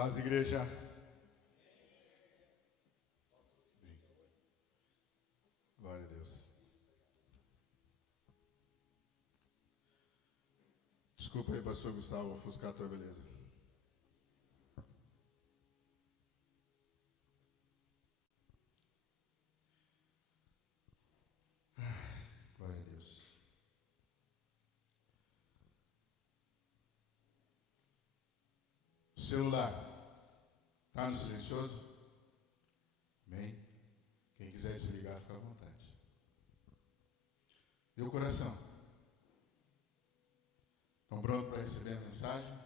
Paz, igreja. Glória a Deus. Desculpa aí, pastor Gustavo, ofuscar a tua beleza. Glória a Deus. O celular está no silencioso? Amém? Quem quiser desligar, fica à vontade. E o coração? Estão prontos para receber a mensagem?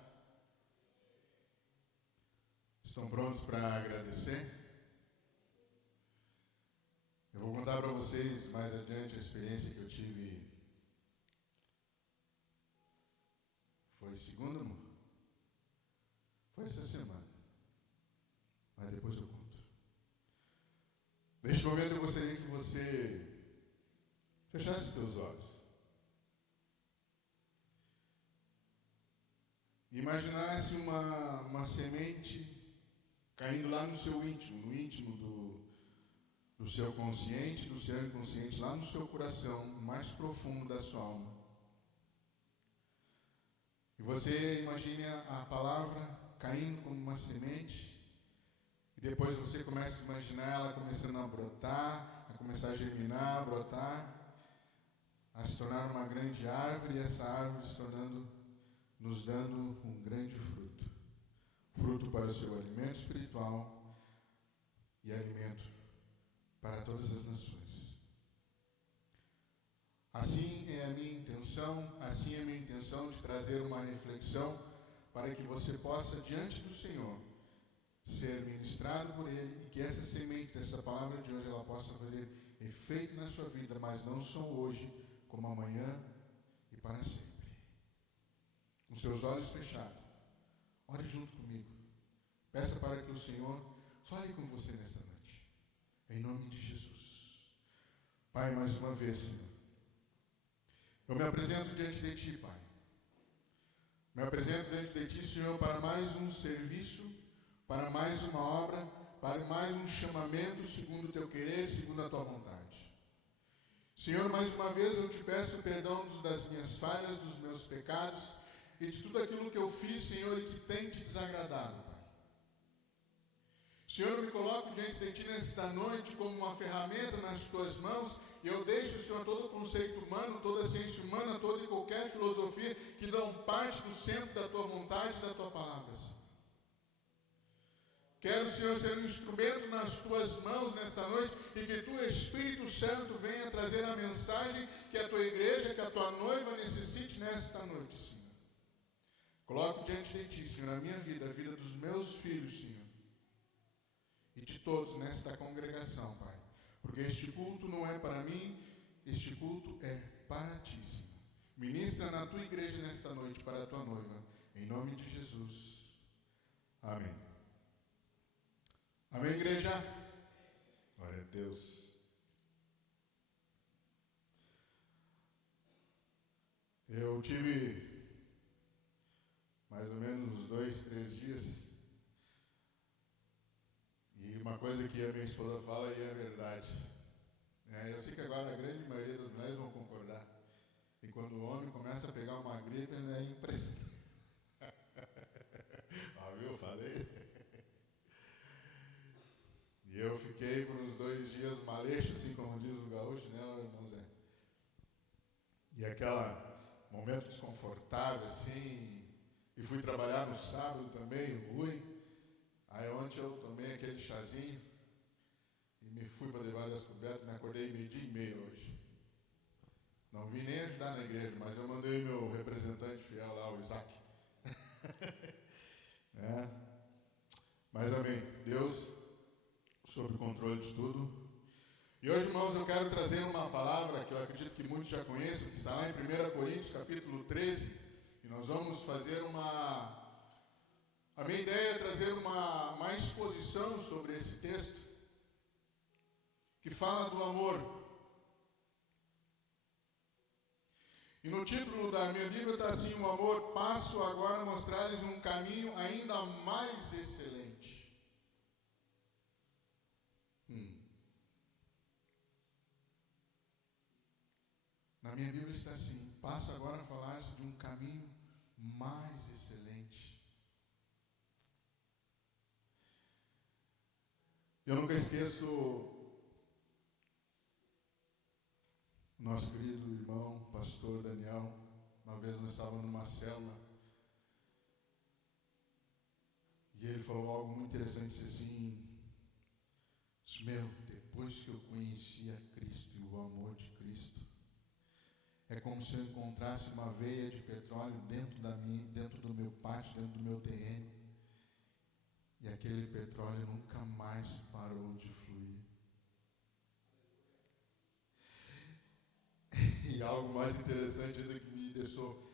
Estão prontos para agradecer? Eu vou contar para vocês mais adiante a experiência que eu tive. Foi segunda, amor? Foi essa semana. Mas depois eu conto. Neste momento eu gostaria que você fechasse os seus olhos. Imaginasse uma semente caindo lá no seu íntimo, no íntimo do seu consciente, do seu inconsciente, lá no seu coração, mais profundo da sua alma. E você imagine a palavra caindo como uma semente, e depois você começa a imaginar ela começando a brotar, a começar a germinar, a brotar, a se tornar uma grande árvore, e essa árvore se tornando, nos dando um grande fruto. Fruto para o seu alimento espiritual e alimento para todas as nações. Assim é a minha intenção de trazer uma reflexão para que você possa, diante do Senhor, ser ministrado por Ele e que essa semente, essa palavra de hoje, ela possa fazer efeito na sua vida, mas não só hoje, como amanhã e para sempre. Com seus olhos fechados, ore junto comigo. Peça para que o Senhor fale com você nesta noite. Em nome de Jesus. Pai, mais uma vez, Senhor, eu me apresento diante de Ti, Pai. Me apresento diante de Ti, Senhor, para mais um serviço, para mais uma obra, para mais um chamamento segundo o Teu querer, segundo a Tua vontade. Senhor, mais uma vez eu Te peço perdão das minhas falhas, dos meus pecados e de tudo aquilo que eu fiz, Senhor, e que tem Te desagradado, Pai. Senhor, eu me coloco diante de Ti nesta noite como uma ferramenta nas Tuas mãos, e eu deixo, Senhor, todo o conceito humano, toda a ciência humana, toda e qualquer filosofia que dão parte do centro da Tua vontade e da Tua palavra, Senhor. Quero, Senhor, ser um instrumento nas Tuas mãos nesta noite e que Tu, Espírito Santo, venha trazer a mensagem que a Tua igreja, que a Tua noiva necessite nesta noite, Senhor. Coloco diante de Ti, Senhor, a minha vida, a vida dos meus filhos, Senhor, e de todos nesta congregação, Pai. Porque este culto não é para mim, este culto é para Ti, Senhor. Ministra na Tua igreja nesta noite para a Tua noiva, em nome de Jesus. Amém. Amém, igreja? Glória a Deus. Eu tive mais ou menos uns 2, 3 dias. E uma coisa que a minha esposa fala e é verdade. Eu sei que agora a grande maioria das mulheres vão concordar. E quando o homem começa a pegar uma gripe, ele é impressionante. Viu? Falei. E eu fiquei por uns 2 dias maleixo, assim como diz o gaúcho, né, irmão Zé? E aquele momento desconfortável, assim. E fui trabalhar no sábado também, ruim. Aí ontem eu tomei aquele chazinho e me fui para debaixo das cobertas, me acordei 12:30 hoje. Não vim nem ajudar na igreja, mas eu mandei meu representante fiel lá, o Isaac. Mas amém, Deus sob o controle de tudo. E hoje, irmãos, eu quero trazer uma palavra que eu acredito que muitos já conhecem, que está lá em 1 Coríntios, capítulo 13, e nós vamos fazer A minha ideia é trazer uma exposição sobre esse texto que fala do amor. E no título da minha Bíblia está assim: o amor, passo agora a mostrar-lhes um caminho ainda mais excelente. Na minha Bíblia está assim: passo agora a falar-se de um caminho mais excelente. Eu nunca esqueço nosso querido irmão, pastor Daniel. Uma vez nós estávamos numa célula e ele falou algo muito interessante, disse assim: depois que eu conheci a Cristo e o amor de Cristo, é como se eu encontrasse uma veia de petróleo dentro do meu pátio, dentro do meu terreno, e aquele petróleo nunca mais parou de fluir. E algo mais interessante ainda que me deixou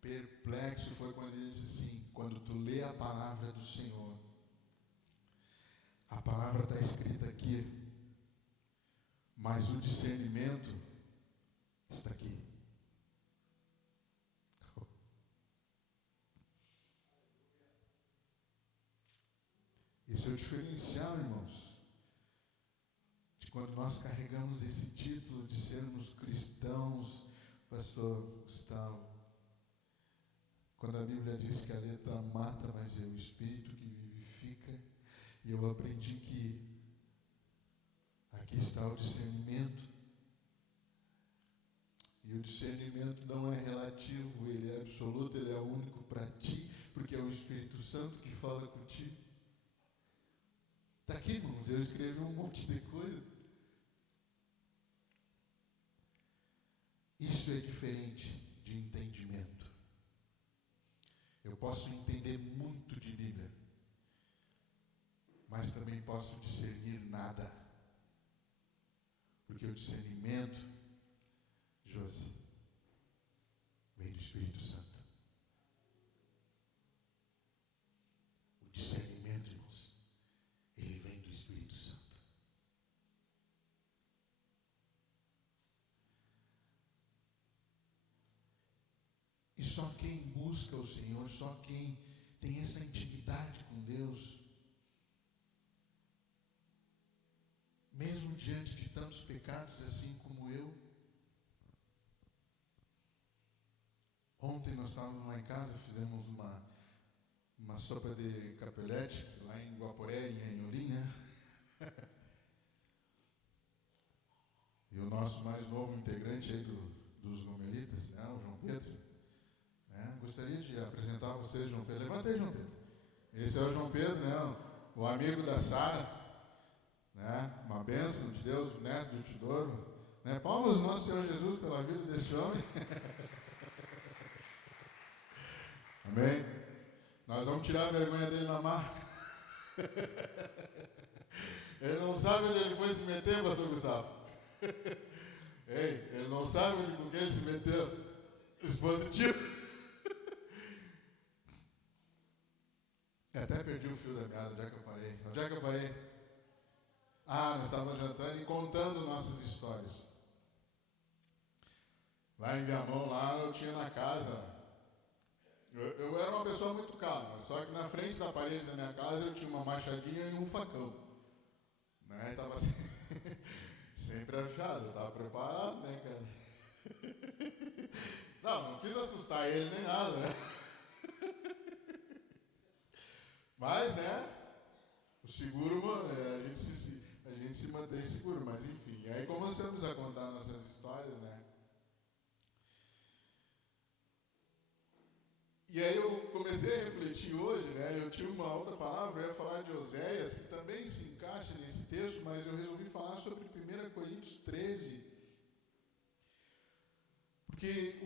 perplexo foi quando ele disse assim: quando tu lê a palavra do Senhor, a palavra está escrita aqui, mas o discernimento está aqui. Esse é o diferencial, irmãos, de quando nós carregamos esse título de sermos cristãos, pastor Gustavo. Quando a Bíblia diz que a letra mata, mas é o Espírito que vivifica, e eu aprendi que aqui está o discernimento. E o discernimento não é relativo, ele é absoluto, ele é único para ti, porque é o Espírito Santo que fala contigo. Está aqui, irmãos, eu escrevi um monte de coisa. Isso é diferente de entendimento. Eu posso entender muito de Bíblia, mas também posso discernir nada. Porque o discernimento, Josi, vem do Espírito Santo. O discernimento, irmãos, ele vem do Espírito Santo. E só quem busca o Senhor, só quem tem essa intimidade com Deus, mesmo diante de tantos pecados assim como eu. Ontem nós estávamos lá em casa, fizemos uma sopa de capelete, lá em Guaporé, em Anhorim, né? E o nosso mais novo integrante aí dos Romeritas, né, o João Pedro, né? Gostaria de apresentar a vocês, João Pedro. Levanta aí, João Pedro. Esse é o João Pedro, né? O amigo da Sara, né? Uma bênção de Deus, neto do Tidoro, né? Palmas ao nosso Senhor Jesus pela vida deste homem. Amém? Nós vamos tirar a vergonha dele na marca. Ele não sabe onde ele foi se meter, pastor Gustavo. Ei, ele não sabe com quem ele se meteu. Dispositivo. Até perdi o fio da meada, onde é que eu parei? Onde é que eu parei? Ah, nós estávamos jantando e contando nossas histórias. Lá em Viamão, lá eu tinha na casa. Eu era uma pessoa muito calma, só que na frente da parede da minha casa eu tinha uma machadinha e um facão. Né? E estava assim, sempre achado, eu estava preparado, né, cara? Não quis assustar ele nem nada, né? Mas, né, o seguro, mano, a gente se mantém seguro, mas enfim. E aí começamos a contar nossas histórias, né? E aí eu comecei a refletir hoje, né? Eu tinha uma outra palavra, eu ia falar de Oséias, que também se encaixa nesse texto, mas eu resolvi falar sobre 1 Coríntios 13. Porque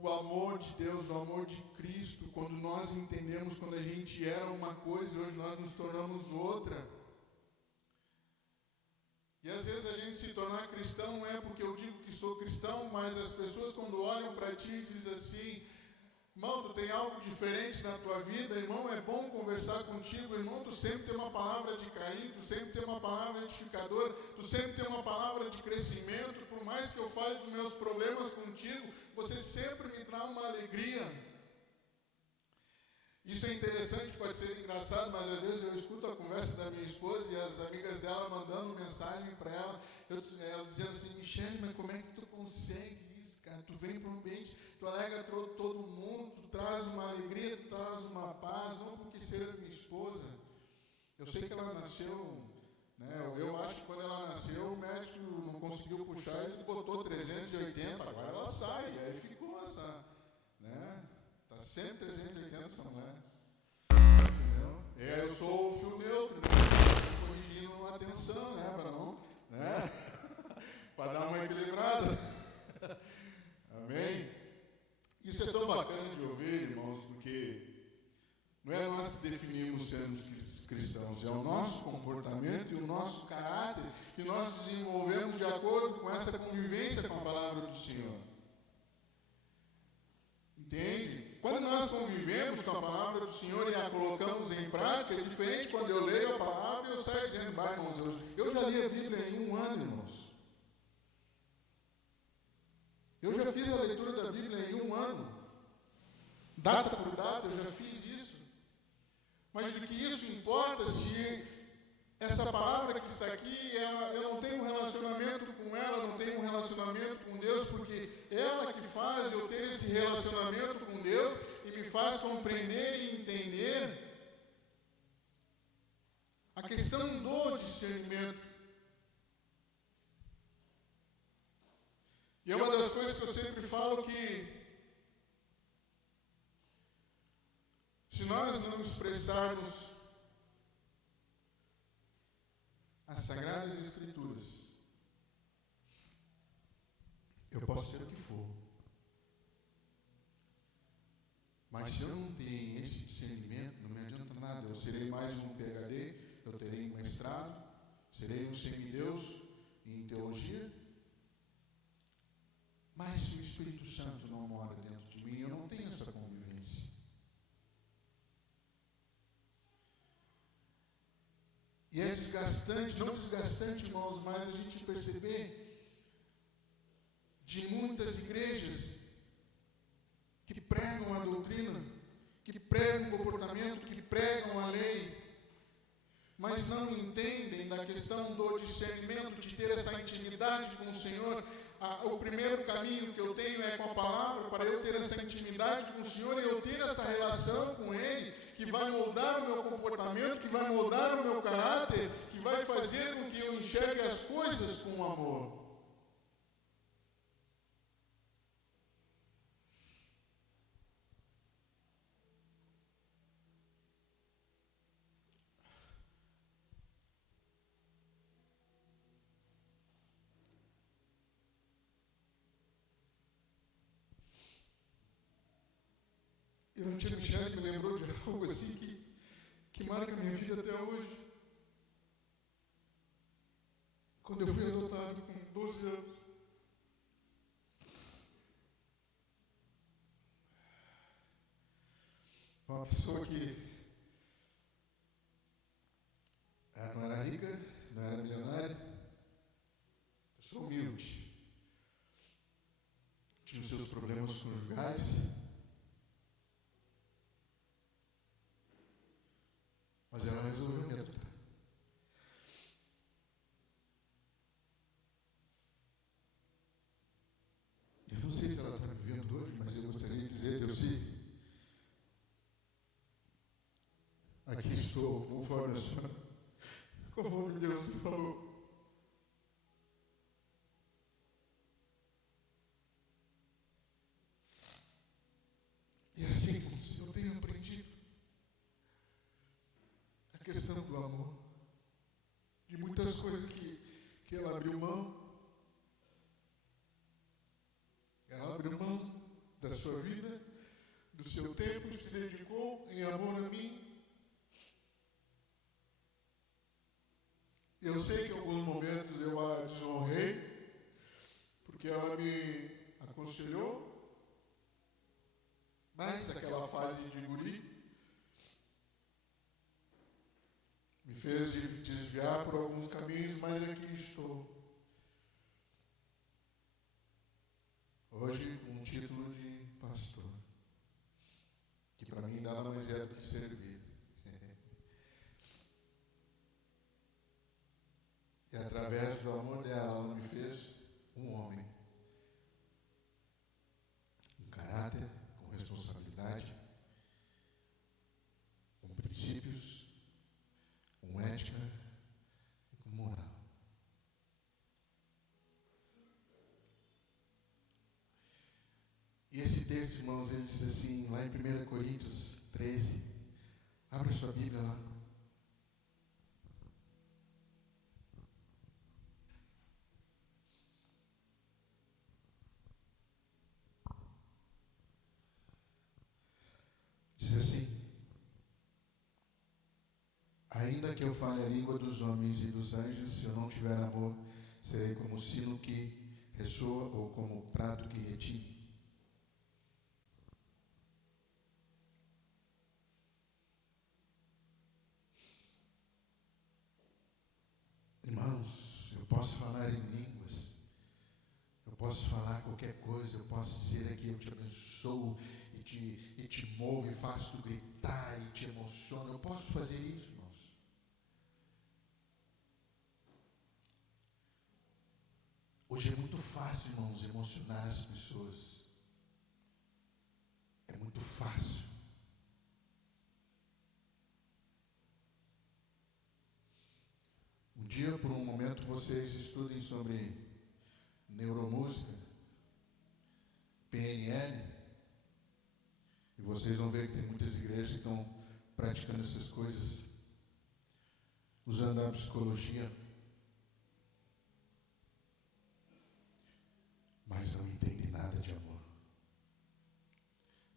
o amor de Deus, o amor de Cristo, quando nós entendemos, quando a gente era uma coisa, hoje nós nos tornamos outra. E às vezes a gente se tornar cristão não é porque eu digo que sou cristão, mas as pessoas quando olham para ti dizem assim: Irmão, tu tem algo diferente na tua vida, irmão, é bom conversar contigo, irmão, tu sempre tem uma palavra de carinho, tu sempre tem uma palavra edificadora, tu sempre tem uma palavra de crescimento, por mais que eu fale dos meus problemas contigo, você sempre me dá uma alegria. Isso é interessante, pode ser engraçado, mas às vezes eu escuto a conversa da minha esposa e as amigas dela mandando mensagem para ela, ela dizendo assim, Michele, mas como é que tu consegue isso, cara? Tu vem para o ambiente, tu alegra todo mundo, tu traz uma alegria, tu traz uma paz, não porque seja minha esposa. Eu sei que ela nasceu, né, eu acho que quando ela nasceu, o médico não conseguiu puxar, ele botou 380, agora ela sai, aí ficou essa, né? Está sempre 380 essa mulher. Eu sou o fio neutro, né? Corrigindo a atenção, né? Para não, né? Para dar uma equilibrada. Amém? Isso é tão bacana de ouvir, irmãos, porque não é nós que definimos sermos cristãos, é o nosso comportamento e o nosso caráter que nós desenvolvemos de acordo com essa convivência com a palavra do Senhor. Entende? Quando nós convivemos com a palavra do Senhor e a colocamos em prática, é diferente quando eu leio a palavra e eu saio dizendo, irmãos, eu já li a Bíblia em 1 ano, irmãos. Eu já fiz a leitura da Bíblia em 1 ano. Data por data, eu já fiz isso. Mas o que isso importa se essa palavra que está aqui, eu não tenho um relacionamento com ela, não tenho um relacionamento com Deus, porque ela que faz eu ter esse relacionamento com Deus e me faz compreender e entender a questão do discernimento. E é uma das coisas que eu sempre falo que se nós não expressarmos as Sagradas Escrituras, eu posso ser o que for, mas se eu não tenho esse discernimento, não me adianta nada. Eu serei mais um PhD, eu terei um mestrado, serei um semideus em teologia, mas se o Espírito Santo não mora dentro de mim, eu não tenho essa convivência. E é desgastante, não desgastante, irmãos, mas a gente perceber de muitas igrejas que pregam a doutrina, que pregam o comportamento, que pregam a lei, mas não entendem da questão do discernimento, de ter essa intimidade com o Senhor. O primeiro caminho que eu tenho é com a palavra, para eu ter essa intimidade com o Senhor e eu ter essa relação com Ele, que vai moldar o meu comportamento, que vai moldar o meu caráter, que vai fazer com que eu enxergue as coisas com amor. E a tia Michele me lembrou de algo assim que marca a minha vida até hoje. Quando eu fui adotado com 12 anos. Uma pessoa que não era rica, não era milionária, pessoa humilde. Tinha os seus problemas conjugais. Mas ela resolveu me adotar. Eu não sei se ela está me vendo hoje, mas eu gostaria de dizer, Delci, aqui estou, conforme a senhora, conforme Deus me falou. E assim eu tenho aprendido a questão do amor, de muitas coisas que ela abriu mão. Ela abriu mão da sua vida, do seu tempo, se dedicou em amor a mim. Eu sei que em alguns momentos eu a desonrei, porque ela me aconselhou, Mas aquela fase de guri me fez desviar por alguns caminhos, mas aqui estou. Hoje com um título de pastor, que para mim nada mais é do que servir. E através do amor dela, ela me fez um homem. Com caráter, com responsabilidade, com princípios, com ética e com moral. E esse texto, irmãos, ele diz assim, lá em 1 Coríntios 13, abra sua Bíblia lá. Diz assim: ainda que eu fale a língua dos homens e dos anjos, se eu não tiver amor, serei como o sino que ressoa ou como o prato que retine. Irmãos, eu posso falar em línguas, eu posso falar qualquer coisa, eu posso dizer aqui, eu te abençoo, e te movo, e faço tu gritar, e te emociono, eu posso fazer isso, irmãos. Hoje é muito fácil, irmãos, emocionar as pessoas. É muito fácil. Um dia, por um momento, vocês estudem sobre neuromúsica, PNL, e vocês vão ver que tem muitas igrejas que estão praticando essas coisas, usando a psicologia, mas não entendem nada de amor.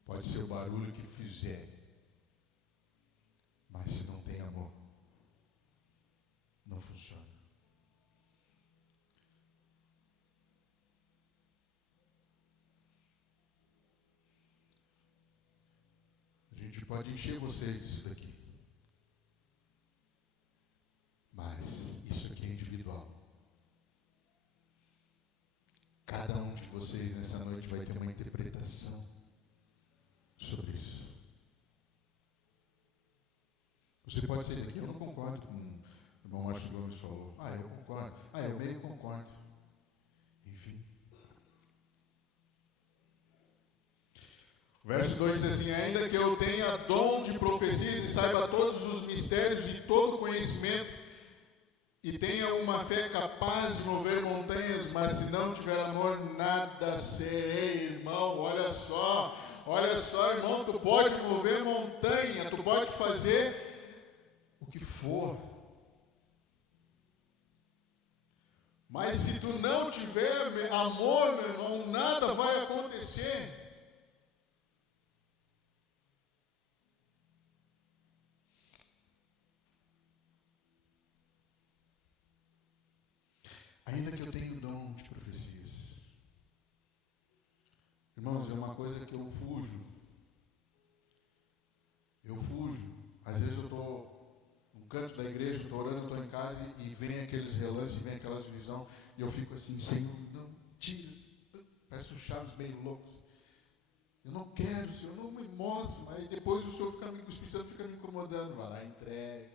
Pode ser o barulho que fizer, mas se não tem amor, não funciona. A gente pode encher vocês disso daqui, mas isso aqui é individual. Cada um de vocês nessa noite vai ter uma interpretação sobre isso. Você pode ser daqui, eu não concordo com o irmão Márcio Gomes falou. Eu concordo. Eu meio concordo. Enfim. Verso 2 diz assim: ainda que eu tenha dom de profecias e saiba todos os mistérios e todo conhecimento, e tenha uma fé capaz de mover montanhas, mas se não tiver amor, nada serei, irmão. Olha só, irmão, tu pode mover montanha, tu pode fazer o que for, mas se tu não tiver amor, meu irmão, nada vai acontecer. Ainda que eu tenha o dom de profecias, irmãos, é uma coisa que eu fujo. Às vezes eu estou no canto da igreja, estou orando, estou em casa e vem aqueles relances, vem aquelas visões, e eu fico assim, Senhor, não, tira, parece os chaves meio loucos. Eu não quero, Senhor, não me mostre, mas depois o Espírito Santo fica me incomodando, vai lá, entrega.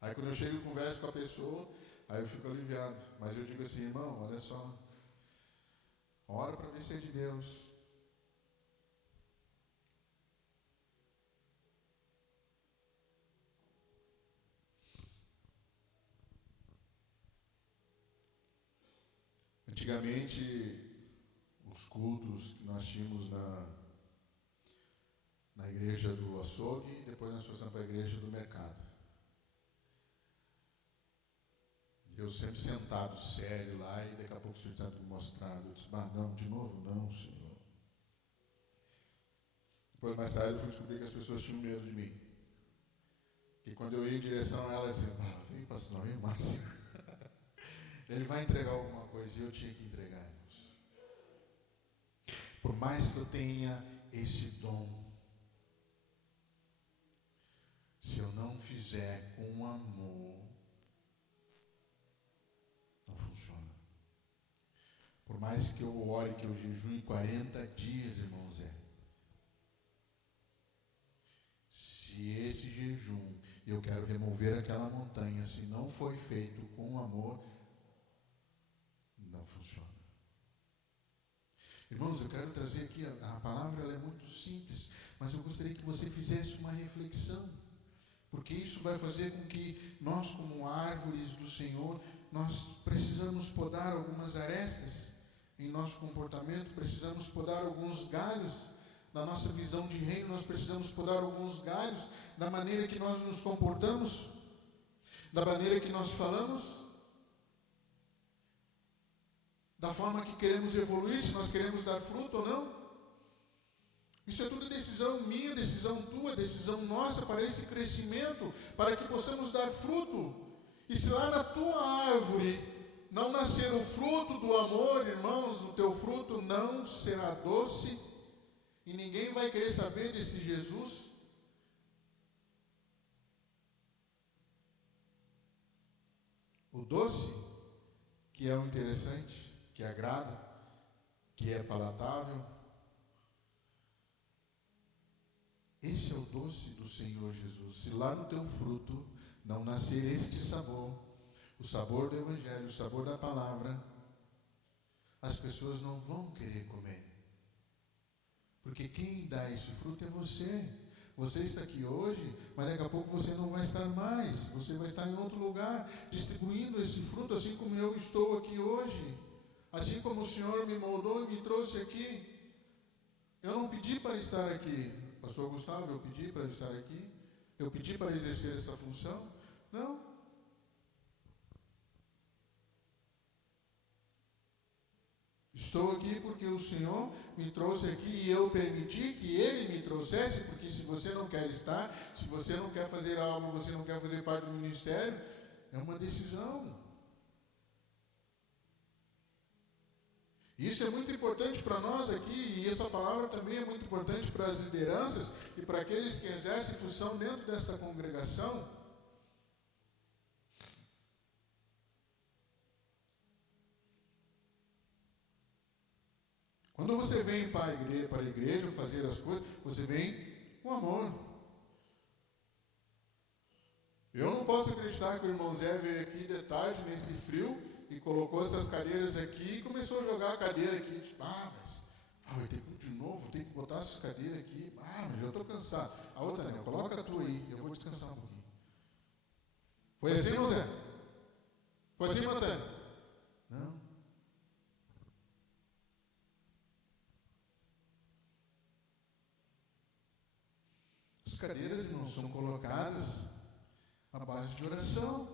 Aí quando eu chego e converso com a pessoa, aí eu fico aliviado, mas eu digo assim, irmão, olha só, ora para ver se é de Deus. Antigamente, os cultos que nós tínhamos na igreja do açougue, depois nós passamos para a igreja do mercado. E eu sempre sentado, sério lá, e daqui a pouco o Espírito Santo me mostrando. Eu disse, não, de novo, não, Senhor. Depois, mais tarde, eu fui descobrir que as pessoas tinham medo de mim. E quando eu ia em direção a ela, assim, vem pastor, vem Márcio. Ele vai entregar alguma coisa, e eu tinha que entregar, irmãos. Por mais que eu tenha esse dom, se eu não fizer com amor, não funciona. Por mais que eu ore, que eu jejue 40 dias, irmão Zé, se esse jejum, eu quero remover aquela montanha, se não foi feito com amor, não funciona. Irmãos, eu quero trazer aqui, a palavra ela é muito simples, mas eu gostaria que você fizesse uma reflexão, porque isso vai fazer com que nós, como árvores do Senhor, nós precisamos podar algumas arestas em nosso comportamento, precisamos podar alguns galhos da nossa visão de reino, nós precisamos podar alguns galhos da maneira que nós nos comportamos, da maneira que nós falamos, da forma que queremos evoluir, se nós queremos dar fruto ou não. Isso é tudo decisão minha, decisão tua, decisão nossa para esse crescimento, para que possamos dar fruto. E se lá na tua árvore não nascer o fruto do amor, irmãos, o teu fruto não será doce, e ninguém vai querer saber desse Jesus. O doce, que é o interessante, que agrada, que é palatável, esse é o doce do Senhor Jesus. Se lá no teu fruto não nascer este sabor, o sabor do Evangelho, o sabor da palavra, as pessoas não vão querer comer. Porque quem dá esse fruto é você. Você está aqui hoje, mas daqui a pouco você não vai estar mais. Você vai estar em outro lugar, distribuindo esse fruto, assim como eu estou aqui hoje. Assim como o Senhor me moldou e me trouxe aqui. Eu não pedi para estar aqui. Pastor Gustavo, eu pedi para estar aqui? Eu pedi para exercer essa função? Não. Estou aqui porque o Senhor me trouxe aqui e eu permiti que Ele me trouxesse, porque se você não quer estar, se você não quer fazer algo, você não quer fazer parte do ministério, é uma decisão. Isso é muito importante para nós aqui, e essa palavra também é muito importante para as lideranças e para aqueles que exercem função dentro dessa congregação. Quando você vem para a igreja fazer as coisas, você vem com amor. Eu não posso acreditar que o irmão Zé veio aqui de tarde, nesse frio, e colocou essas cadeiras aqui e começou a jogar a cadeira aqui. Disse, mas vai ter que de novo, tem que botar essas cadeiras aqui. Mas eu estou cansado. A outra, né? Coloca a tua aí, eu vou descansar um pouquinho. Foi assim, irmão Zé? Foi assim, Matânia? Não. As cadeiras não são colocadas à base de oração.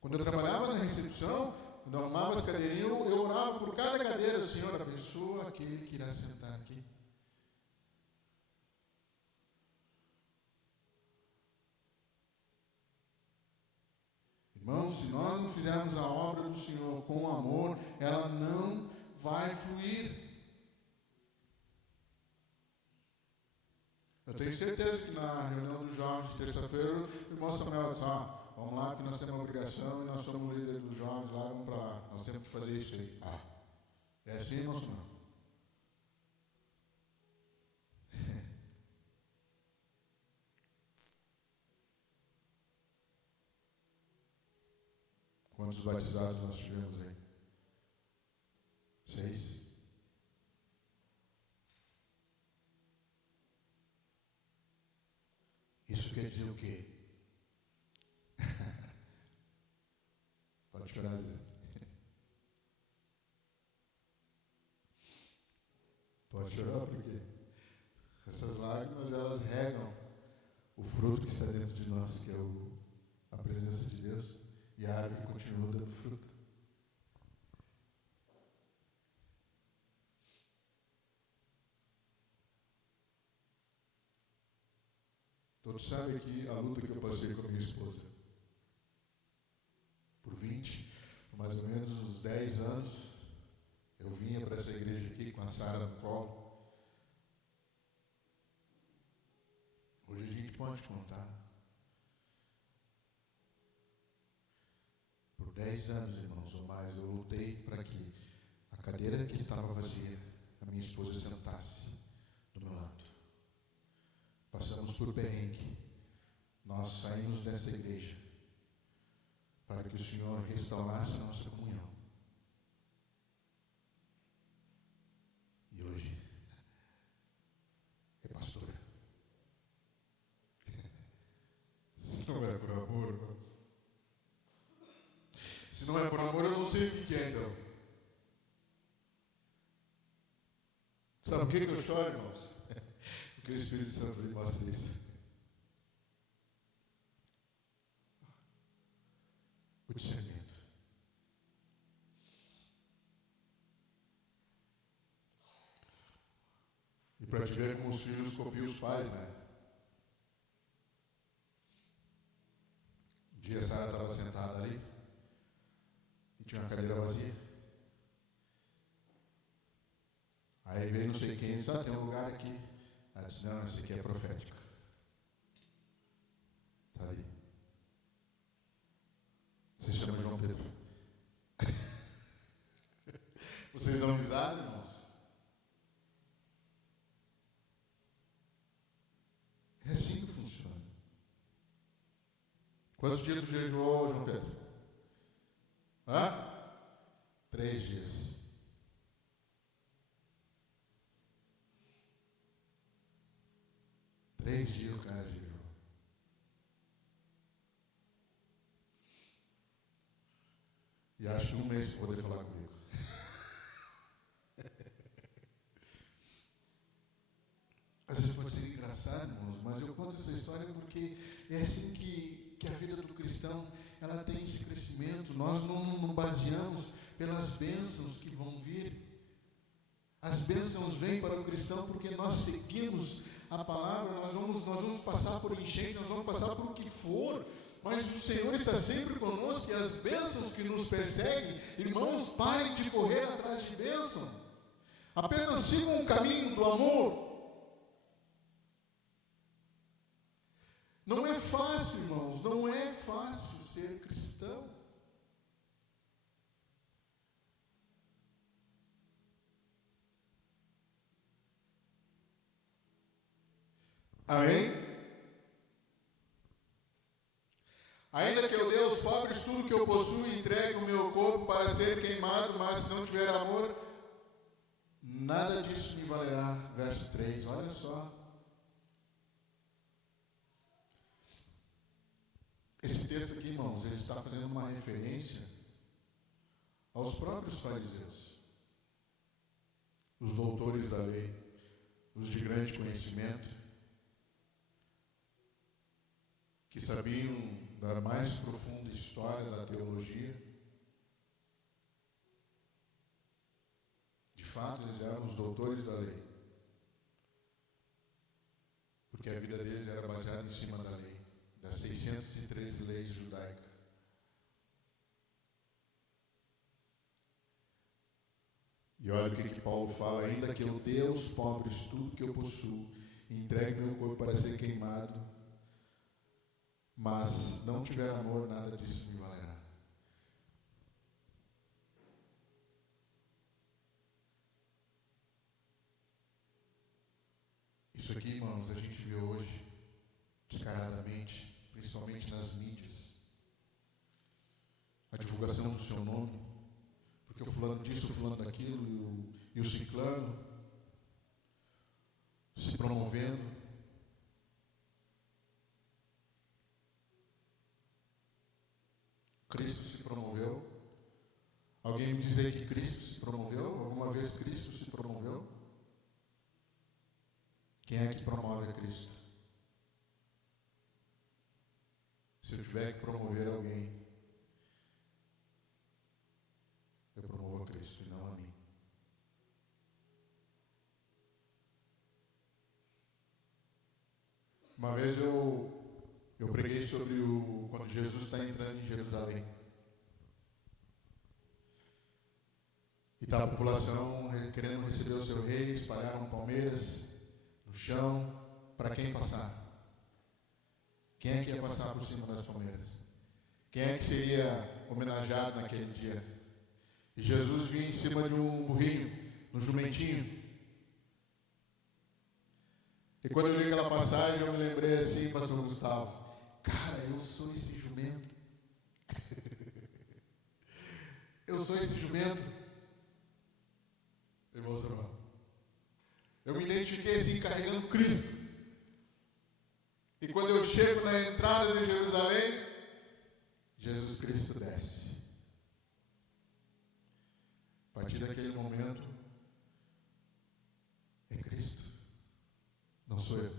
Quando eu trabalhava na recepção, quando eu arrumava as cadeirinhas, eu orava por cada cadeira. O Senhor abençoa aquele que irá sentar aqui. Irmãos, se nós não fizermos a obra do Senhor com amor, ela não vai fluir. Eu tenho certeza que na reunião dos jovens de terça-feira, o irmão Samuel disse, vamos lá que nós temos uma obrigação e nós somos líderes dos jovens lá, vamos para lá. Nós temos que fazer isso aí. É assim, irmão Samuel? Quantos batizados nós tivemos aí? 6. Isso quer dizer o quê? Pode chorar, Zé. Pode chorar porque essas lágrimas, elas regam o fruto que está dentro de nós, que é a presença de Deus, e a árvore continua dando fruto. Todos sabem aqui a luta que eu passei com a minha esposa. Por 20, mais ou menos uns 10 anos, eu vinha para essa igreja aqui com a Sara no colo, pode contar. Por 10 anos, irmãos, ou mais, eu lutei para que a cadeira que estava vazia, a minha esposa sentasse do meu lado. Passamos por perrengue. Nós saímos dessa igreja para que o Senhor restaurasse a nossa comunhão. E hoje é pastora. Se não é por amor, irmãos. Se não é por amor, eu não sei o que é, então. Sabe por que eu choro, irmãos? Porque o Espírito Santo me mostra isso. O discernimento. E para te ver como os filhos copiam os pais, né? Um dia a Sara estava sentada ali e tinha uma cadeira vazia. Aí veio não sei quem e disse, tem um lugar aqui. Ela disse, não, esse aqui é profética. Está ali. Você se chama João Pedro. Vocês dão risada, irmãos? É assim que funciona. Quantos dias tu jejuou, João Pedro? 3 dias. Três dias o cara jejuou. E acho que 1 mês para poder falar comigo. Às vezes pode ser engraçado, irmãos, mas eu conto essa história porque é assim que a vida do cristão ela tem esse crescimento. Nós não baseamos pelas bênçãos que vão vir. As bênçãos vêm para o cristão porque nós seguimos a palavra, nós vamos passar por enchente, nós vamos passar por o que for, mas o Senhor está sempre conosco e as bênçãos que nos perseguem, irmãos, parem de correr atrás de bênção. Apenas sigam o caminho do amor. Não é fácil, irmãos, não é fácil ser cristão. Amém? Ainda que eu dê aos pobres tudo que eu possuo e entregue o meu corpo para ser queimado, mas se não tiver amor, nada disso me valerá. Verso 3, olha só. Esse texto aqui, irmãos, ele está fazendo uma referência aos próprios fariseus, os doutores da lei, os de grande conhecimento, que sabiam da mais profunda história da teologia. De fato, eles eram os doutores da lei, porque a vida deles era baseada em cima da lei, das 613 leis judaicas. E olha o que Paulo fala, ainda que eu dê aos pobres tudo que eu possuo, e entregue meu corpo para ser queimado, mas não tiver amor, nada disso me valerá. Isso aqui, irmãos, a gente vê hoje, descaradamente, principalmente nas mídias. A divulgação do seu nome, porque o fulano disso, o fulano daquilo, e o ciclano se promovendo. Cristo se promoveu. Alguém me dizer que Cristo se promoveu? Alguma vez Cristo se promoveu? Quem é que promove a Cristo? Se eu tiver que promover alguém, eu promovo a Cristo e não a mim. Uma vez eu preguei sobre quando Jesus está entrando em Jerusalém. E está a população querendo receber o seu rei, espalharam palmeiras no chão, para quem passar. Quem é que ia passar por cima das palmeiras? Quem é que seria homenageado naquele dia? E Jesus vinha em cima de um burrinho, no jumentinho. E quando eu li aquela passagem, eu me lembrei assim, pastor Gustavo, cara, eu sou esse jumento. Eu sou esse jumento. Irmão Samuel, eu me identifiquei assim, carregando Cristo. E quando eu chego na entrada de Jerusalém, Jesus Cristo desce. A partir daquele momento, é Cristo. Não sou eu.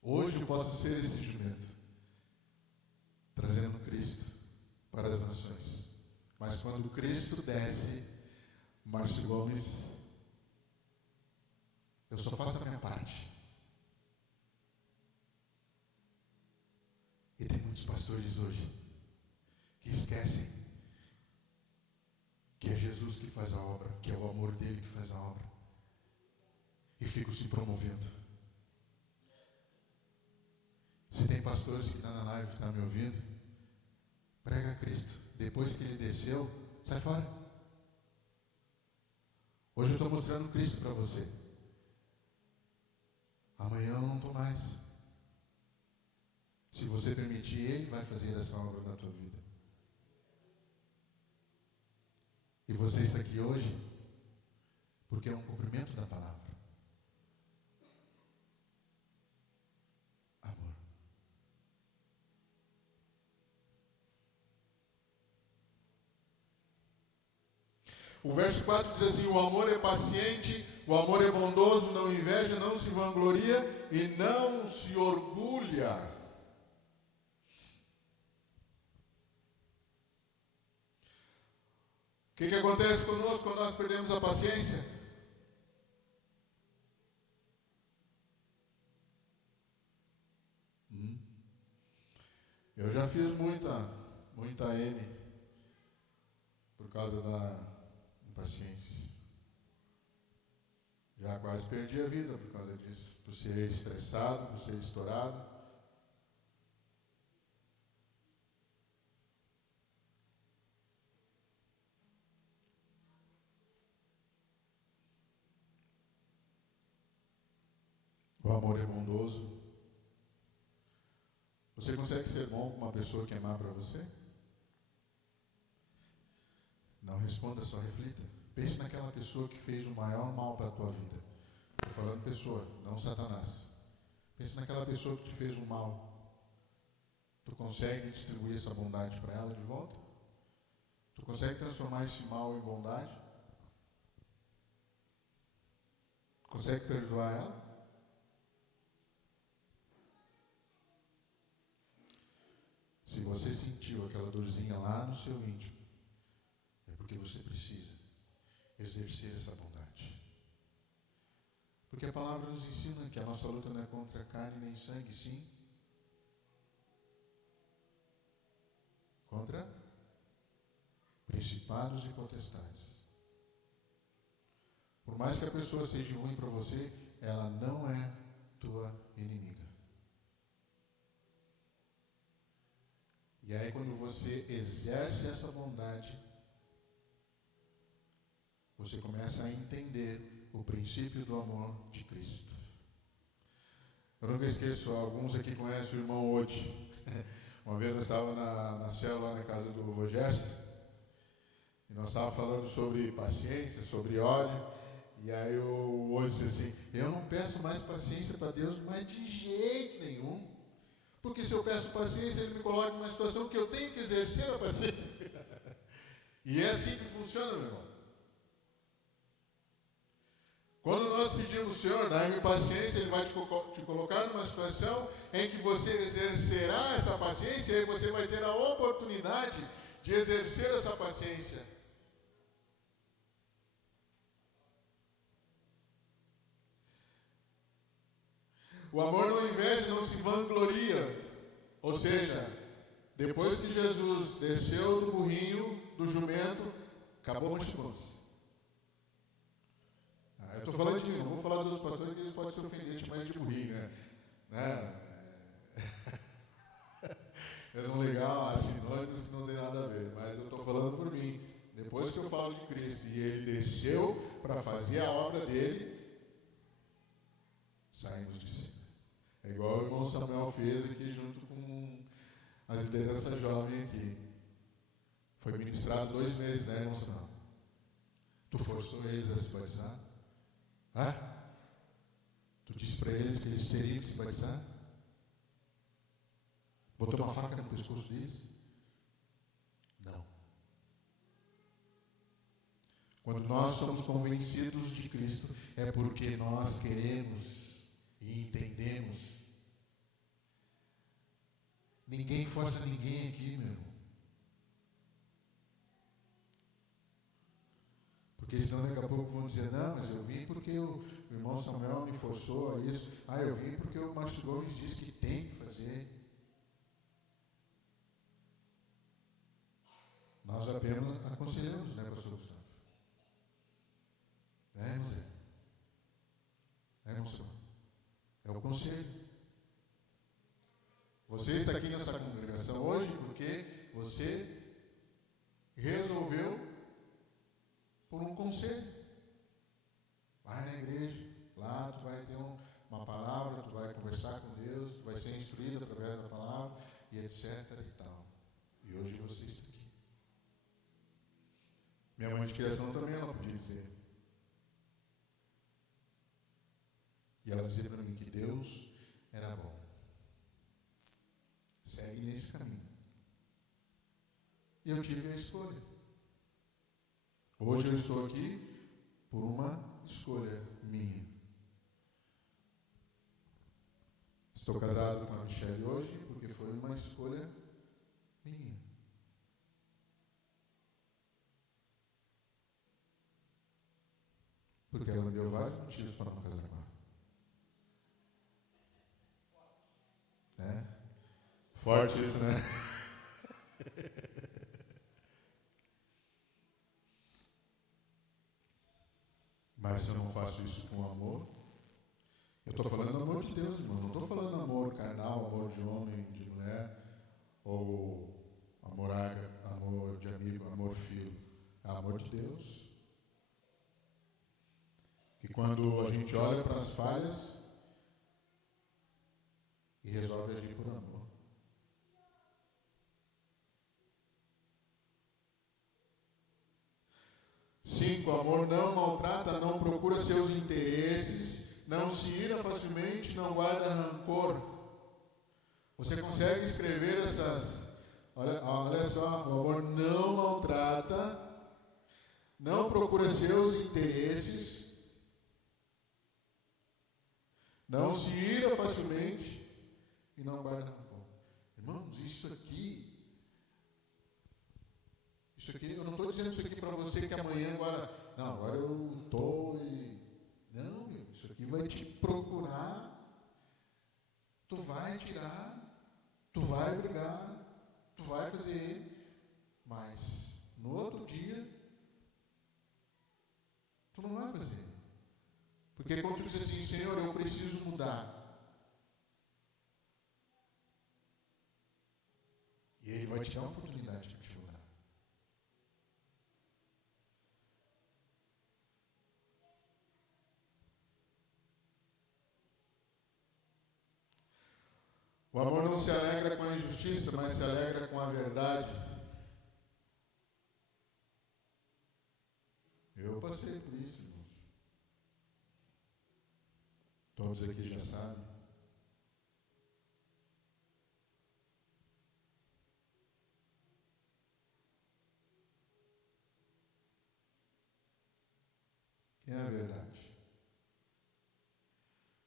Hoje eu posso ser esse jumento, trazendo Cristo para as nações. Mas quando Cristo desce, Márcio Gomes, eu só faço a minha parte. E tem muitos pastores hoje que esquecem que é Jesus que faz a obra, que é o amor dele que faz a obra. E ficam se promovendo. Se tem pastores que estão na live, que estão me ouvindo, prega Cristo. Depois que ele desceu, sai fora. Hoje eu estou mostrando Cristo para você. Amanhã eu não estou mais. Se você permitir, ele vai fazer essa obra na tua vida. E você está aqui hoje porque é um cumprimento da palavra. Amor. O verso 4 diz assim: o amor é paciente, o amor é bondoso, não inveja, não se vangloria e não se orgulha. O que acontece conosco quando nós perdemos a paciência? Eu já fiz muita N por causa da impaciência. Já quase perdi a vida por causa disso. Por ser estressado, por ser estourado. O amor é bondoso. Você consegue ser bom com uma pessoa que é má para você? Não responda, só reflita. Pense naquela pessoa que fez o maior mal para a tua vida. Estou falando pessoa, não Satanás. Pense naquela pessoa que te fez um mal. Tu consegue distribuir essa bondade para ela de volta? Tu consegue transformar esse mal em bondade? Consegue perdoar ela? Se você sentiu aquela dorzinha lá no seu íntimo, é porque você precisa exercer essa bondade. Porque a palavra nos ensina que a nossa luta não é contra carne nem sangue, sim contra principados e potestades. Por mais que a pessoa seja ruim para você, ela não é tua inimiga. E aí quando você exerce essa bondade, você começa a entender o princípio do amor de Cristo. Eu nunca esqueço, alguns aqui conhecem o irmão Odi. Uma vez eu estava na célula na casa do Rogério, e nós estávamos falando sobre paciência, sobre ódio, e aí o Odi disse assim: eu não peço mais paciência para Deus, mas de jeito nenhum. Porque se eu peço paciência, ele me coloca numa situação que eu tenho que exercer a paciência. E é assim que funciona, meu irmão. Quando nós pedimos, Senhor, dá-me paciência, Ele vai te colocar numa situação em que você exercerá essa paciência, e aí você vai ter a oportunidade de exercer essa paciência. O amor não inveja, não se vangloria. Ou seja, depois que Jesus desceu do burrinho, do jumento, acabou o monte de pontos. Eu estou falando de mim, não vou falar dos outros pastores, porque eles podem se ofender, chamar de burrinho, né? Eles vão ligar sinônimos que não tem nada a ver, mas eu estou falando por mim. Depois que eu falo de Cristo e ele desceu para fazer a obra dele, saímos de cima. É igual o irmão Samuel fez aqui junto com a liderança jovem aqui. Foi ministrado 2 meses, né, irmão Samuel? Tu forçou eles a se batizar? Tu disse para eles que eles teriam que se batizar? Botou uma faca no pescoço deles? Não. Quando nós somos convencidos de Cristo, é porque nós queremos e entendemos. Ninguém força ninguém aqui, meu irmão. Porque senão daqui a pouco vão dizer, não, mas eu vim porque o irmão Samuel me forçou a isso. Eu vim porque o Márcio Gomes disse que tem que fazer. Nós apenas aconselhamos, né, pastor Gustavo? Irmão Zé? Irmão Samuel? É o conselho. Você está aqui nessa congregação hoje porque você resolveu por um conselho. Vai na igreja, lá tu vai ter uma palavra, tu vai conversar com Deus, tu vai ser instruído através da palavra, e etc e tal. E hoje você está aqui. Minha mãe de criação também, ela podia dizer. E ela dizia para mim que Deus era bom. Segue nesse caminho. E eu tive a escolha. Hoje eu estou aqui por uma escolha minha. Estou casado com a Michelle hoje porque foi uma escolha minha. Porque ela me deu vários motivos para não casar com ela. Forte isso, né? Mas se eu não faço isso com amor, eu estou falando do amor de Deus, irmão. Não estou falando do amor carnal, amor de homem, de mulher, ou amor de amigo, amor filho. É amor de Deus. Que quando a gente olha para as falhas e resolve agir por amor. Cinco, o amor não maltrata, não procura seus interesses, não se ira facilmente, não guarda rancor. Você consegue escrever essas... Olha só, o amor não maltrata, não procura seus interesses, não se ira facilmente e não guarda rancor. Irmãos, isso aqui, eu não estou dizendo isso aqui para você que amanhã agora eu estou e... Não, meu, isso aqui vai te procurar, tu vai tirar, tu vai brigar, tu vai fazer, mas no outro dia, tu não vai fazer. Porque quando tu diz assim, Senhor, eu preciso mudar, e Ele vai te dar uma oportunidade para te mudar. O amor não se alegra com a injustiça, mas se alegra com a verdade. Eu passei por isso, irmãos. Todos aqui já sabem. Que é a verdade.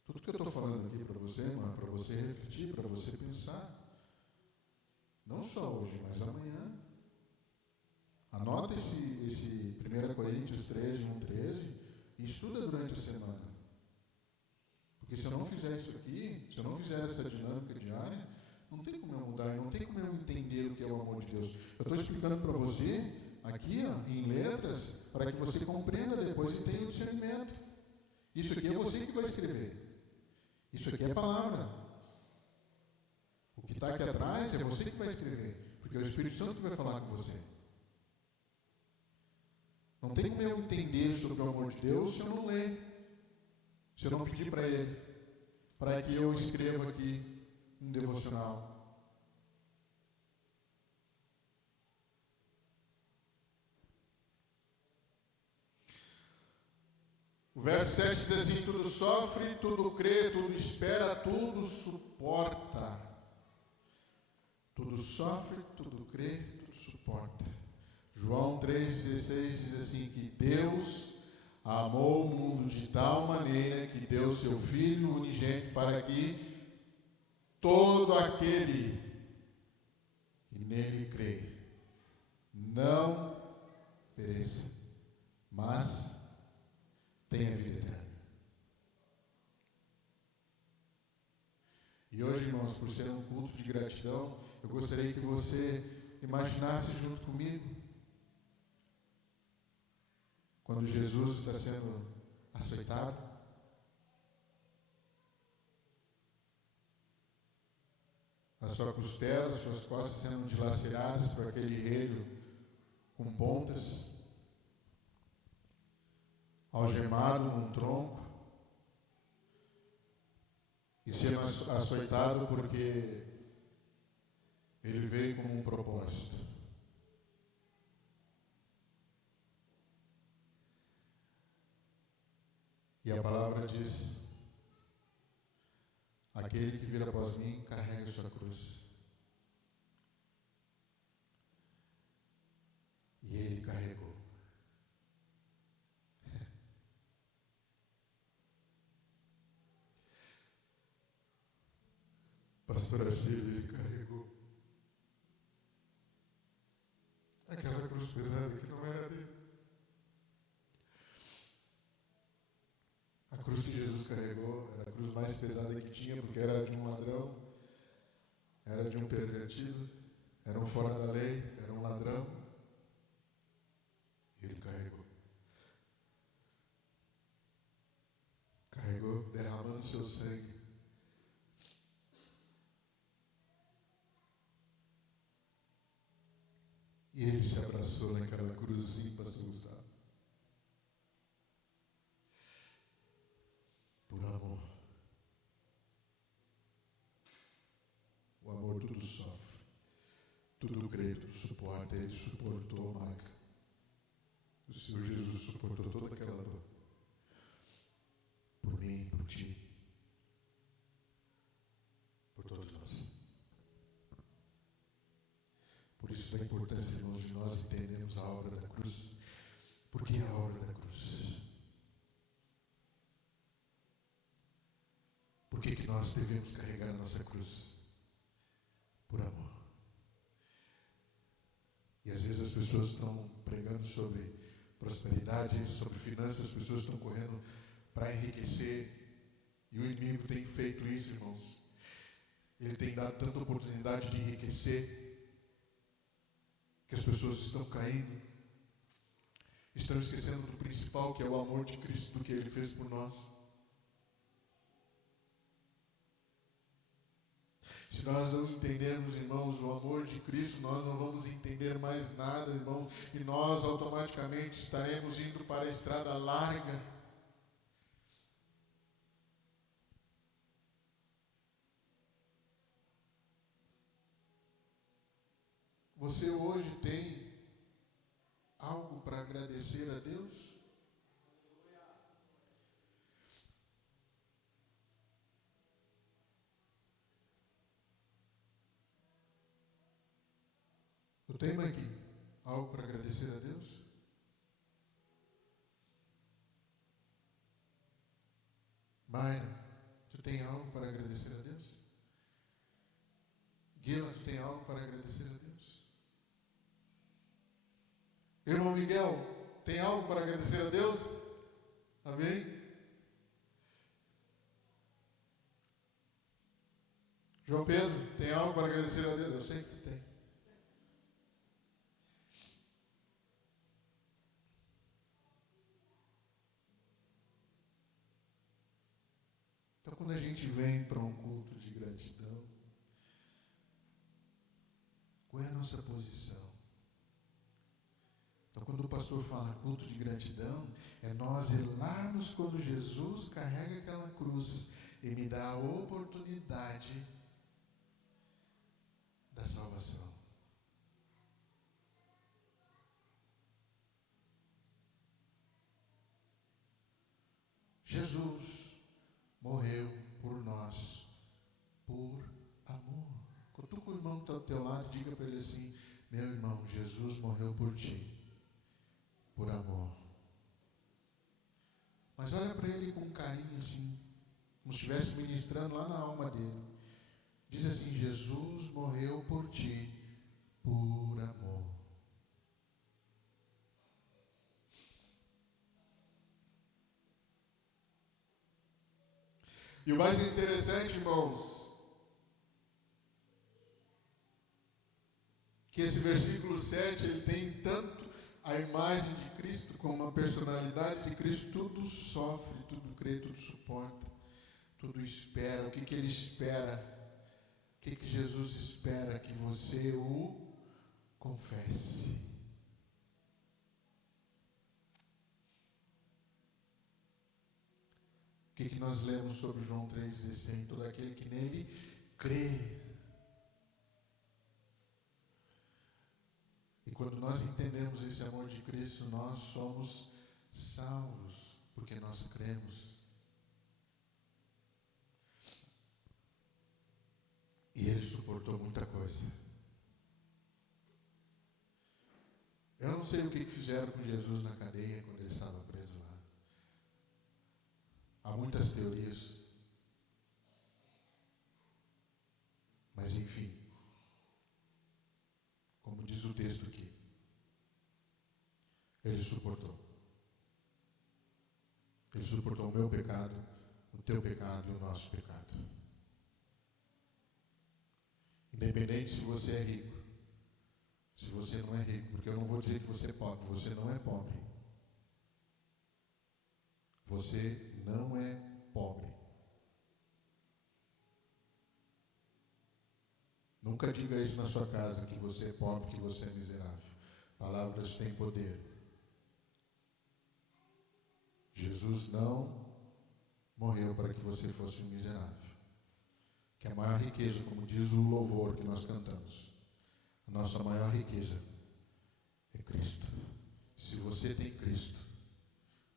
Tudo que eu estou falando aqui para você, irmão, é para você refletir, para você pensar. Não só hoje, mas amanhã. Anota esse 1 Coríntios 13, 1, 13 e estuda durante a semana. Porque se eu não fizer isso aqui, se eu não fizer essa dinâmica diária, não tem como eu mudar, não tem como eu entender o que é o amor de Deus. Eu estou explicando para você, aqui, em letras, para que você compreenda depois e tenha o discernimento. Isso aqui é você que vai escrever. Isso aqui é a palavra. O que está aqui atrás é você que vai escrever. Porque o Espírito Santo vai falar com você. Não tem como eu entender sobre o amor de Deus se eu não ler. Se eu não pedir para Ele. Para que eu escreva aqui um devocional. O verso 7 diz assim: tudo sofre, tudo crê, tudo espera, tudo suporta. Tudo sofre, tudo crê, tudo suporta. João 3,16 diz assim: que Deus amou o mundo de tal maneira que deu seu Filho unigênito para que todo aquele que nele crê não pereça, mas tenha vida eterna. E hoje, irmãos, por ser um culto de gratidão, eu gostaria que você imaginasse junto comigo quando Jesus está sendo açoitado, a sua costela, as suas costas sendo dilaceradas por aquele relho com pontas, algemado num tronco e sendo açoitado porque ele veio com um propósito. E a palavra diz: aquele que vir após mim carrega a sua cruz. E ele carregou. Pastor Agílio, ele carregou aquela cruz pesada que não era dele. A cruz que Jesus carregou era a cruz mais pesada que tinha, porque era de um ladrão, era de um pervertido, era um fora da lei, era um ladrão. E ele carregou. Carregou, derramando seu sangue. E ele se abraçou naquela cruzinha, pastor Gustavo. Por amor. O amor tudo sofre, tudo crê, tudo suporta. Ele suportou a marca. O Senhor Jesus suportou toda aquela dor. Por mim, por ti. Por todos nós. Por isso da importância, irmãos, de nós entendermos a obra da cruz. Por que a obra da cruz? Por que nós devemos carregar a nossa cruz? Por amor. E às vezes as pessoas estão pregando sobre prosperidade, sobre finanças, as pessoas estão correndo para enriquecer. E o inimigo tem feito isso, irmãos. Ele tem dado tanta oportunidade de enriquecer, que as pessoas estão caindo, estão esquecendo do principal, que é o amor de Cristo, do que Ele fez por nós. Se nós não entendermos, irmãos, o amor de Cristo, nós não vamos entender mais nada, irmãos, e nós automaticamente estaremos indo para a estrada larga. Você hoje tem algo para agradecer a Deus? Tu tem aqui algo para agradecer a Deus? Mayra, tu tem algo para agradecer a Deus? Guila, tu tem algo para agradecer a Deus? Irmão Miguel, tem algo para agradecer a Deus? Amém? João Pedro, tem algo para agradecer a Deus? Eu sei que tu tem. quando a gente vem para um culto de gratidão, qual é a nossa posição? Então, quando o pastor fala culto de gratidão, é nós zelarmos quando Jesus carrega aquela cruz e me dá a oportunidade da salvação. Jesus morreu por nós, por amor. Cutuca o irmão que está ao teu lado e diga para ele assim: meu irmão, Jesus morreu por ti, por amor. Mas olha para ele com carinho assim, como se estivesse ministrando lá na alma dele. Diz assim: Jesus morreu por ti, por amor. E o mais interessante, irmãos, que esse versículo 7, ele tem tanto a imagem de Cristo como a personalidade de Cristo. Tudo sofre, tudo crê, tudo suporta, tudo espera. O que ele espera? O que Jesus espera? Que você o confesse. O que nós lemos sobre João 3,16? Todo aquele que nele crê. E quando nós entendemos esse amor de Cristo, nós somos salvos, porque nós cremos. E ele suportou muita coisa. Eu não sei o que fizeram com Jesus na cadeia quando ele estava preso lá. Há muitas teorias. Mas enfim, como diz o texto aqui, ele suportou. Ele suportou o meu pecado, o teu pecado e o nosso pecado. Independente se você é rico, se você não é rico, porque eu não vou dizer que você é pobre, você não é pobre. Você não é pobre. Nunca diga isso na sua casa, que você é pobre, que você é miserável. Palavras têm poder. Jesus não morreu para que você fosse um miserável. Que a maior riqueza, como diz o louvor que nós cantamos, a nossa maior riqueza é Cristo. Se você tem Cristo,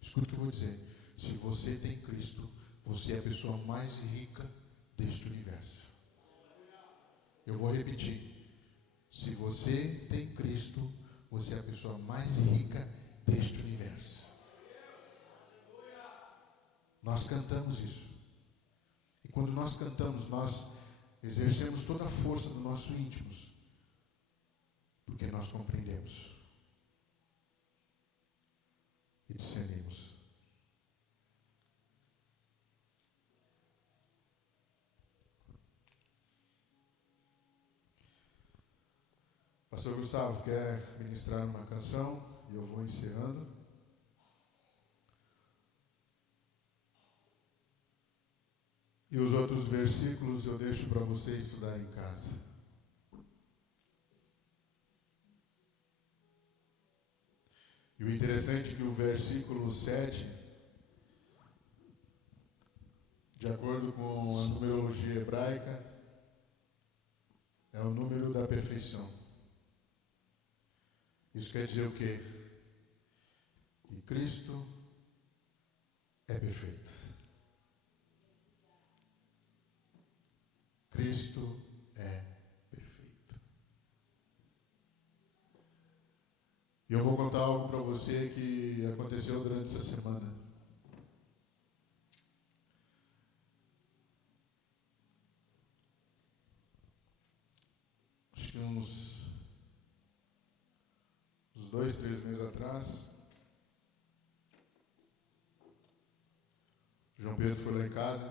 escuta o que eu vou dizer. Se você tem Cristo, você é a pessoa mais rica deste universo. Eu vou repetir. Se você tem Cristo, você é a pessoa mais rica deste universo. Nós cantamos isso. E quando nós cantamos, nós exercemos toda a força do nosso íntimos, porque nós compreendemos e discernimos. Pastor Gustavo quer ministrar uma canção e eu vou encerrando. E os outros versículos eu deixo para você estudar em casa. E o interessante é que o versículo 7, de acordo com a numerologia hebraica, é o número da perfeição. Isso quer dizer o quê? Que Cristo é perfeito. Cristo é perfeito. E eu vou contar algo para você que aconteceu durante essa semana. Acho que uns 2, 3 meses atrás, João Pedro foi lá em casa,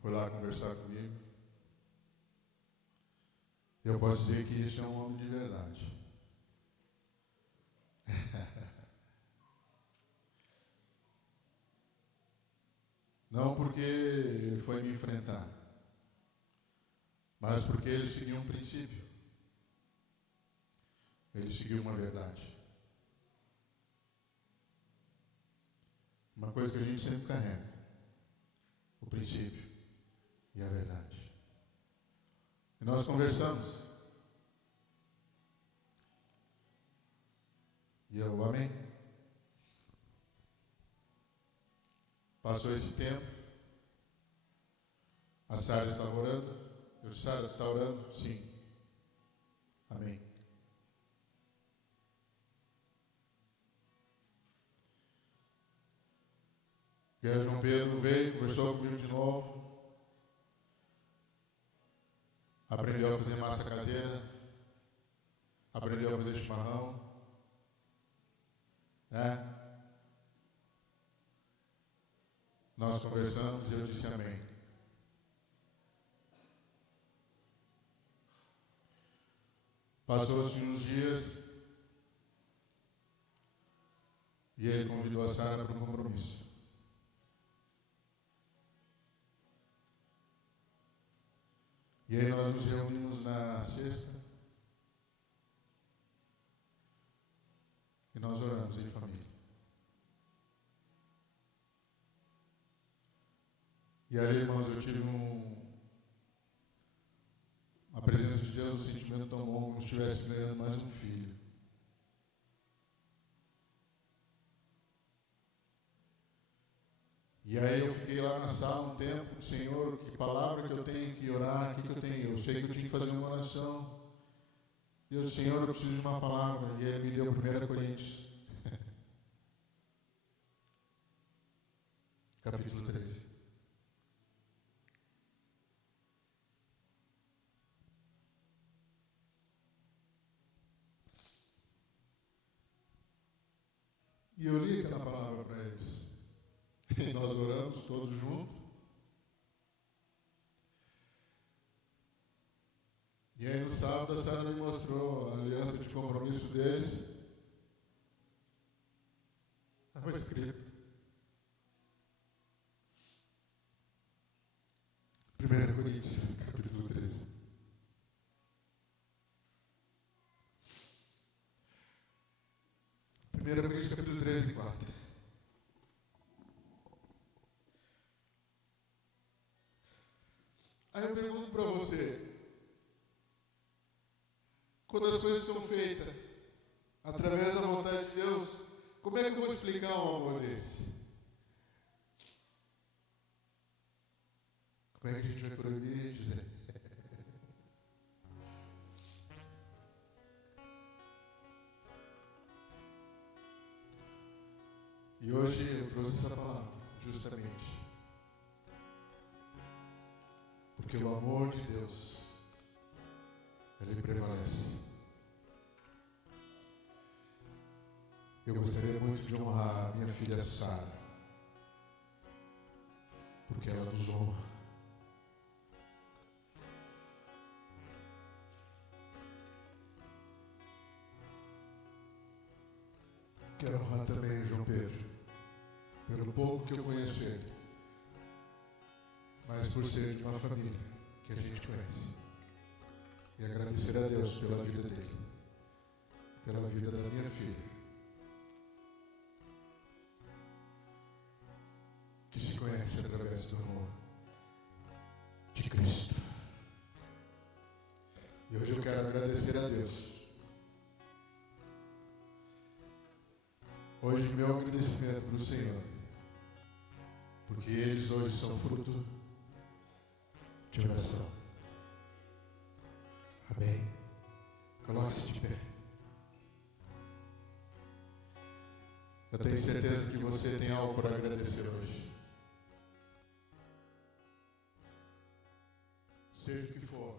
foi lá conversar comigo. Eu posso dizer que esse é um homem de verdade. Não porque ele foi me enfrentar, mas porque ele seguiu um princípio. Ele seguiu uma verdade. Uma coisa que a gente sempre carrega: o princípio e a verdade. E nós conversamos. E eu, amém. Passou esse tempo. A Sara estava orando. Eu, Sara, tu está orando? Sim. Amém. E aí João Pedro veio, conversou comigo de novo. Aprendeu a fazer massa caseira. Aprendeu a fazer chimarrão. Nós conversamos e eu disse amém. Passou-se uns dias e ele convidou a Sara para um compromisso. E aí nós nos reunimos na sexta e nós oramos em família. E aí, irmãos, eu tive a presença de Deus, um sentimento tão bom como se estivesse ganhando mais um filho. E aí eu fiquei lá na sala um tempo, Senhor, que palavra que eu tenho que orar, o que eu tenho? Eu sei que eu tinha que fazer uma oração. E eu, Senhor, eu preciso de uma palavra. E ele me deu 1 Coríntios, capítulo 13. E eu li aquela palavra para eles. E nós oramos todos juntos. E aí no sábado a Sara me mostrou a aliança de compromisso deles. Estava escrito. 1 Coríntios, capítulo 13. Coríntios, capítulo 13, 4. Aí eu pergunto para você, quando as coisas são feitas através da vontade de Deus, como é que eu vou explicar um amor desse? Como é que a gente vai proibir, José? E hoje eu trouxe essa palavra, justamente porque o amor de Deus, ele prevalece. Eu gostaria muito de honrar a minha filha Sara, porque ela nos honra. Quero honrar também o João Pedro, pelo pouco que eu conheço ele, mas por ser de uma família que a gente conhece. E agradecer a Deus pela vida dele, pela vida da minha filha, que se conhece através do amor de Cristo. E hoje eu quero agradecer a Deus. Hoje meu agradecimento para o Senhor, porque eles hoje são fruto de oração. Amém. Coloque-se de pé. Eu tenho certeza que você tem algo para agradecer hoje. Seja o que for.